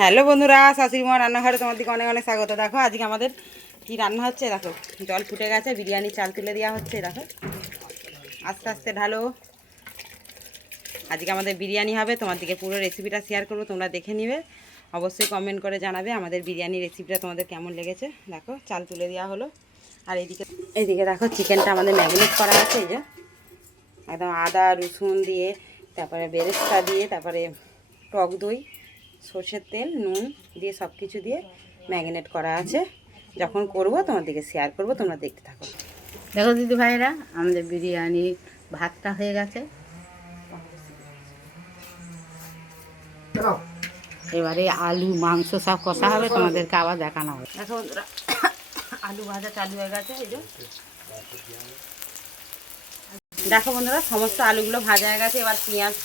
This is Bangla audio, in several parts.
হ্যালো বন্ধুরা, শাশুড়ি মা রান্নাঘরে তোমার দিকে অনেক অনেক স্বাগত। দেখো আজকে আমাদের কি রান্না হচ্ছে। দেখো জল ফুটে গেছে, বিরিয়ানি চাল তুলে দেওয়া হচ্ছে। দেখো আস্তে আস্তে ঢালো। আজকে আমাদের বিরিয়ানি হবে, তোমার দিকে পুরো রেসিপিটা শেয়ার করবো, তোমরা দেখে নিবে। অবশ্যই কমেন্ট করে জানাবে আমাদের বিরিয়ানি রেসিপিটা তোমাদের কেমন লেগেছে। দেখো চাল তুলে দেওয়া হলো, আর এইদিকে দেখো চিকেনটা আমাদের ম্যারিনেট করা আছে। এই যে একদম আদা রসুন দিয়ে, তারপরে বেরেস্তা দিয়ে, তারপরে টক দই, সর্ষের তেল, নুন দিয়ে সব কিছু দিয়ে ম্যারিনেট করা আছে। যখন করব তোমাদেরকে শেয়ার করব, তোমরা দেখতে থাকো। দেখো দিদি ভাইরা, আমাদের বিরিয়ানি ভাতটা হয়ে গেছে। এবারে আলু মাংস সব কষা হবে, তোমাদেরকে আবার দেখানো হবে। দেখো বন্ধুরা, আলু ভাজা চালু হয়ে গেছে। এই যে দেখো বন্ধুরা, সমস্ত আলুগুলো ভাজা হয়ে গেছে। এবার পেঁয়াজ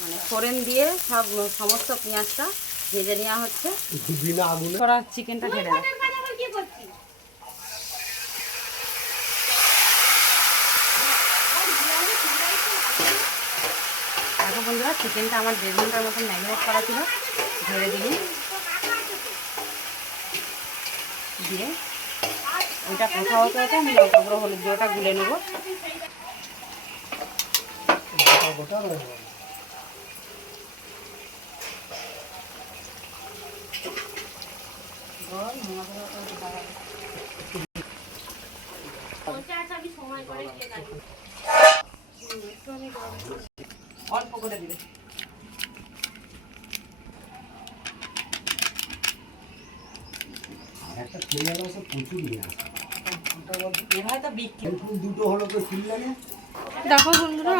মানে ফোড়ন দিয়ে সমস্ত পেঁয়াজটা ভেজে নেওয়া হচ্ছে। চিকেনটা ঢেলে দাও। দেখো বন্ধুরা, চিকেনটা আমার 1.5 ঘন্টার মতন ম্যারিনেট করা ছিল, ধরে দিই দিয়ে ওইটা কষা হতে হতে আমি লঙ্কাগুলো হলুদ গুঁড়োটা গুলে নেবো। অল্প করে দিবে। একটা খেলে গেল প্রচুর নিয়ে আসে। দুটো হলো তো কিনলে না। দেখো বন্ধুরা,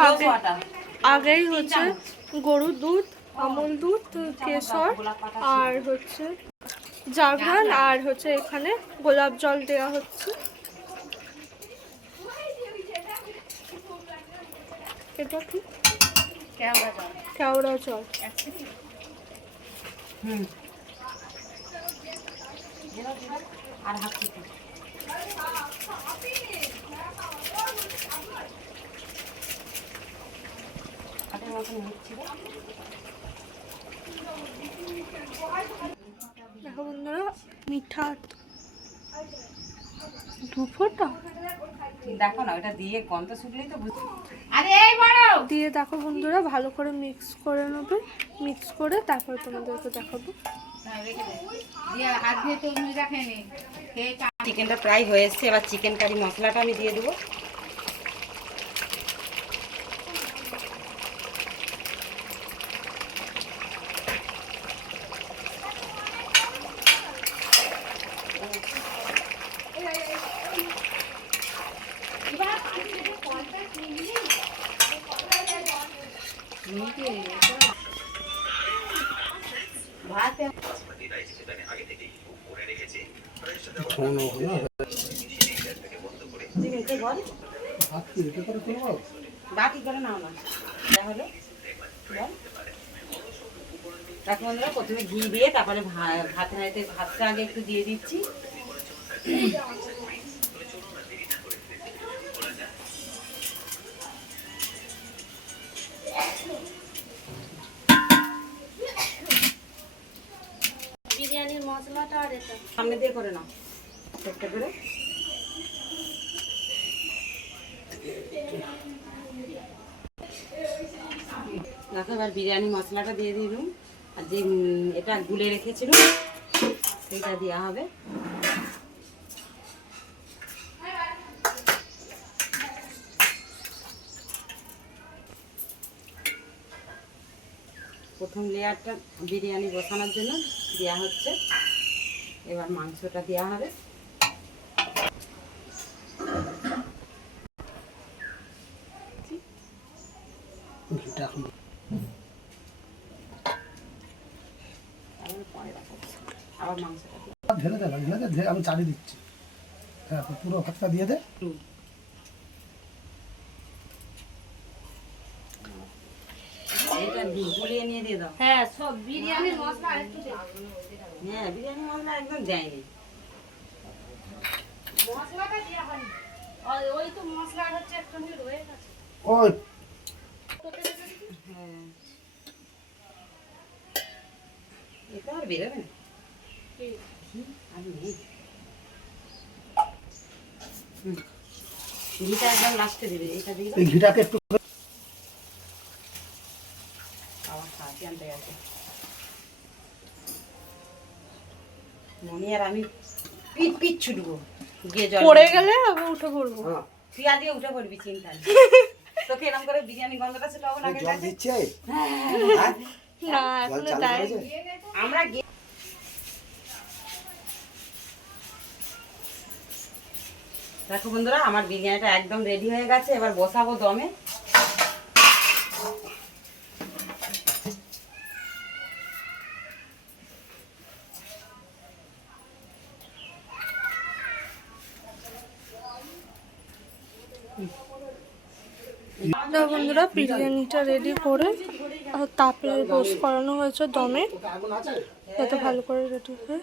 আগেই হচ্ছে গরুর দুধ, আমুল দুধ, কেশর আর হচ্ছে জাফরান আর হচ্ছে এখানে গোলাপ জল দেওয়া হচ্ছে। এটা কি? কেওড়া জল। আর হাত থেকে হাতের মতন নিচ্ছি। দেখো বন্ধুরা, মিঠা দুফোটা দেখো না, ওটা দিয়ে গন্ধ শুকলেই তো বুঝতে। দিয়ে দেখো বন্ধুরা, ভালো করে মিক্স করে নেবে। মিক্স করে তারপরে তোমাদেরকে দেখাবো। চিকেনটা প্রায় হয়ে এসছে। এবার চিকেন কারি মশলাটা আমি দিয়ে দেবো। বাটি করে নাও না, তাহলে দেখো বন্ধুরা, প্রথমে ঘি দিয়ে তারপরে ভাতটা আগে একটু দিয়ে দিচ্ছি। বিরিয়ানির মশলাটা আর এটা সামনে দিয়ে করে নাও একটা করে। দেখো এবার বিরিয়ানি মশলাটা দিয়ে দিলাম, আর যে এটা গুলে রেখেছিল সেটা দেওয়া হবে। প্রথম লেয়ারটা বিরিয়ানি বসানোর জন্য দেওয়া হচ্ছে। এবার মাংসটা দেওয়া হবে। আবার মাংসটা ঢেলে দে, আমি চালিয়ে দিচ্ছি। হ্যাঁ, পুরো ভাতটা দিয়ে দে। এইটা গুলিয়ে নিয়ে দিয়ে দাও। হ্যাঁ, সব বিরিয়ানির মশলা একটু দে। হ্যাঁ, বিরিয়ানি মশলা একদম দেয়নি। মশলাটা দেওয়া হয়নি, ওই তো মশলা হচ্ছে একটুখানি রয়ে গেছে। ওই হ্যাঁ, বেরোবে না আর নেই। ঘিটা একদম লাস্টে দেবে, এটা দিয়ে এই ঘিটাকে একটু আবার সাথে আনতে গেছে মনি আর আমি পিট পিট ছুটবো গিয়ে জল পড়ে গেলে আমি উঠে পড়বো। তুই আজকে উঠে পড়বি, চিন্তা নেই। তোকে এরকম করে বিরিয়ানি গন্ধটা সেটাও না জল দিচ্ছে না এখনো দেয়। আমরা দেখো বন্ধুরা আমার বিরিয়ানিটা একদম রেডি হয়ে গেছে, এবার বসাবো দমে। তো বন্ধুরা বিরিয়ানিটা রেডি করে তাপে পোস্ট করানো হয়েছে দমে, যাতে ভালো করে রেডি হয়।